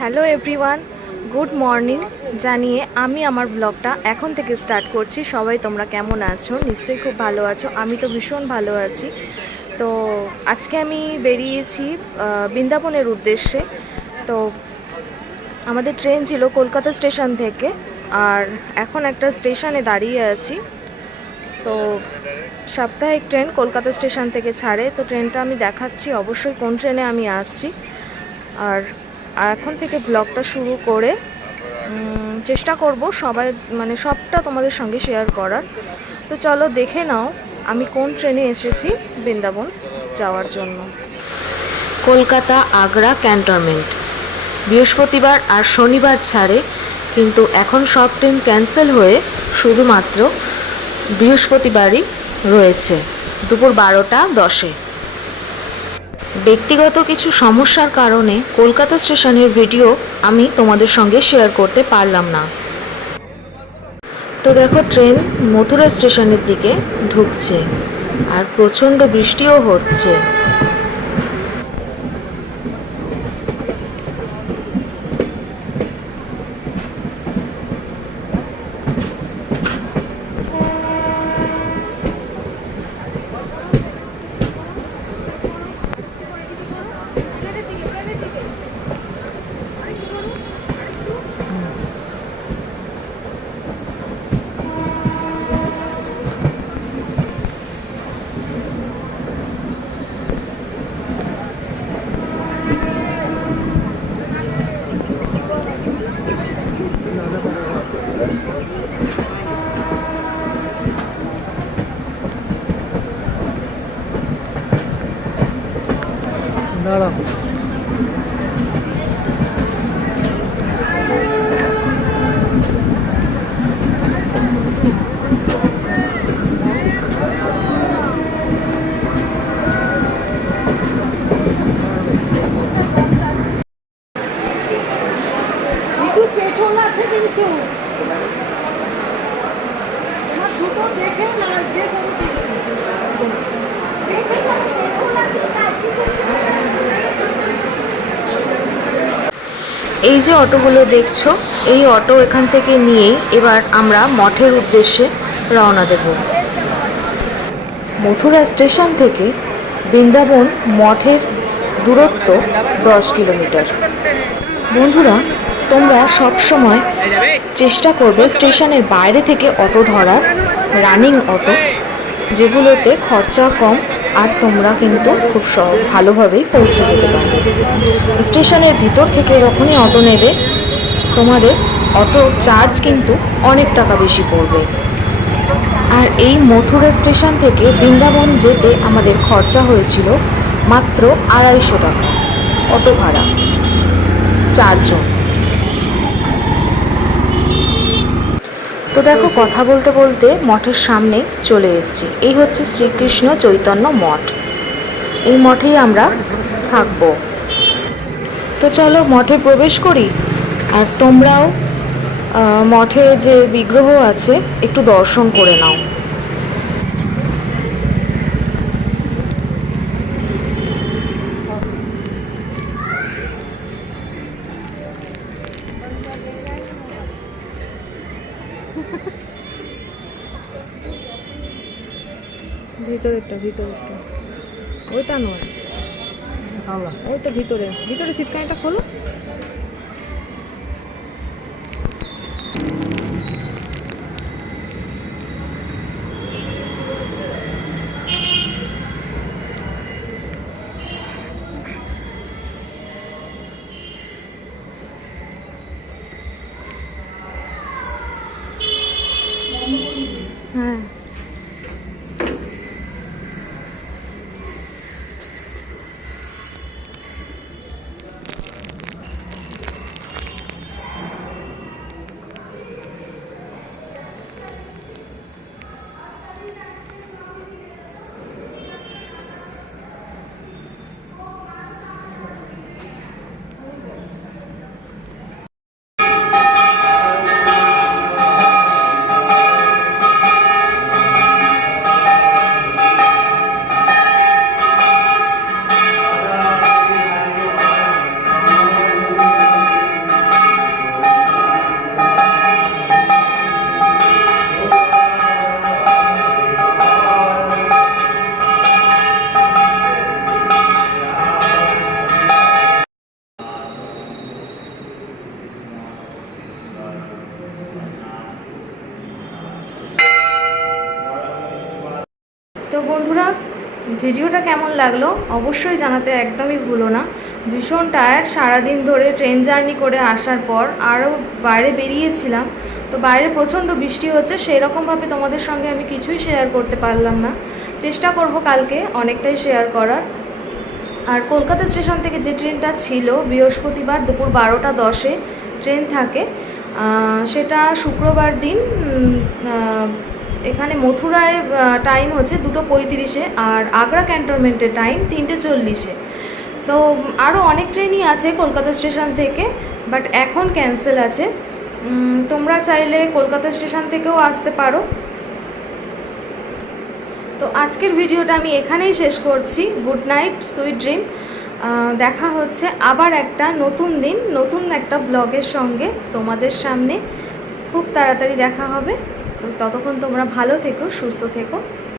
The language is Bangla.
হ্যালো এভরিওয়ান, গুড মর্নিং জানিয়ে আমি আমার ব্লগটা এখন থেকে স্টার্ট করছি। সবাই তোমরা কেমন আছো? নিশ্চয়ই খুব ভালো আছো। আমি তো ভীষণ ভালো আছি। তো আজকে আমি বেরিয়েছি বৃন্দাবনের উদ্দেশ্যে। তো আমাদের ট্রেন ছিল কলকাতা স্টেশন থেকে, আর এখন একটা স্টেশনে দাঁড়িয়ে আছি। তো সাপ্তাহিক ট্রেন কলকাতা স্টেশন থেকে ছাড়ে, তো ট্রেনটা আমি দেখাচ্ছি অবশ্যই কোন ট্রেনে আমি আসছি। আর এখন থেকে ব্লগটা শুরু করে চেষ্টা করব সবটা তোমাদের সঙ্গে শেয়ার করার। তো চলো দেখে নাও আমি কোন ট্রেনে এসেছি বৃন্দাবন যাওয়ার জন্য। কলকাতা আগ্রা ক্যান্টনমেন্ট বৃহস্পতিবার আর শনিবার ছাড়ে, কিন্তু এখন সব ট্রেন ক্যান্সেল হয়ে শুধুমাত্র বৃহস্পতিবারই রয়েছে দুপুর 12টা 10-এ। ব্যক্তিগত কিছু সমস্যার কারণে কলকাতা স্টেশনের ভিডিও আমি তোমাদের সঙ্গে শেয়ার করতে পারলাম না। তো দেখো ট্রেন মথুরা স্টেশনের দিকে ঢুকছে আর প্রচণ্ড বৃষ্টিও হচ্ছে। দাঁড়াও, একটু পেছন আছে কিন্তু তোমার দুটো দেখে না যে কোনো এই যে অটোগুলো দেখছো, এই অটো এখান থেকে নিয়েই এবার আমরা মঠের উদ্দেশ্যে রওনা দেব। মথুরা স্টেশন থেকে বৃন্দাবন মঠের দূরত্ব 10 কিলোমিটার। বন্ধুরা, তোমরা সব সময় চেষ্টা করবে স্টেশনের বাইরে থেকে অটো ধরার, রানিং অটো, যেগুলোতে খরচা কম আর তোমরা কিন্তু খুব ভালোভাবেই পৌঁছে যেতে পারবে। স্টেশনের ভিতর থেকে যখনই অটো নেবে তোমাদের অটো চার্জ কিন্তু অনেক টাকা বেশি পড়বে। আর এই মথুরা স্টেশন থেকে বৃন্দাবন যেতে আমাদের খরচা হয়েছিল মাত্র 250 টাকা অটো ভাড়া, 4 জন। তো দেখো কথা বলতে বলতে মঠের সামনে চলে এসেছি। এই হচ্ছে শ্রীকৃষ্ণ চৈতন্য মঠ। এই মঠেই আমরা থাকবো। তো চলো মঠে প্রবেশ করি, আর তোমরাও মঠে যে বিগ্রহ আছে একটু দর্শন করে নাও। ভিতরেরটা ওইটা নয়, ওইটা ভিতরে চিটকানিটা খোলো। হ্যাঁ, ভিডিওটা কেমন লাগলো অবশ্যই জানাতে একদমই ভুলো না। ভীষণ টায়ার্ড, সারাদিন ধরে ট্রেন জার্নি করে আসার পর আরও বাইরে বেরিয়েছিলাম, তো বাইরে প্রচণ্ড বৃষ্টি হচ্ছে, সেই রকমভাবে তোমাদের সঙ্গে আমি কিছুই শেয়ার করতে পারলাম না। চেষ্টা করব কালকে অনেকটাই শেয়ার করার। আর কলকাতা স্টেশন থেকে যে ট্রেনটা ছিল বৃহস্পতিবার দুপুর 12টা 10-এ ট্রেন থাকে, সেটা শুক্রবার দিন এখানে মথুরায় টাইম হচ্ছে 2:35-এ, আর আগ্রা ক্যান্টনমেন্টের টাইম 3:40-এ। তো আরও অনেক ট্রেনই আছে কলকাতা স্টেশন থেকে, বাট এখন ক্যান্সেল আছে। তোমরা চাইলে কলকাতা স্টেশন থেকেও আসতে পারো। তো আজকের ভিডিওটা আমি এখানেই শেষ করছি। Good night, sweet dream. দেখা হচ্ছে আবার একটা নতুন দিন, নতুন একটা ব্লগের সঙ্গে তোমাদের সামনে খুব তাড়াতাড়ি দেখা হবে। তো ততক্ষণ তোমরা ভালো থেকো, সুস্থ থেকো।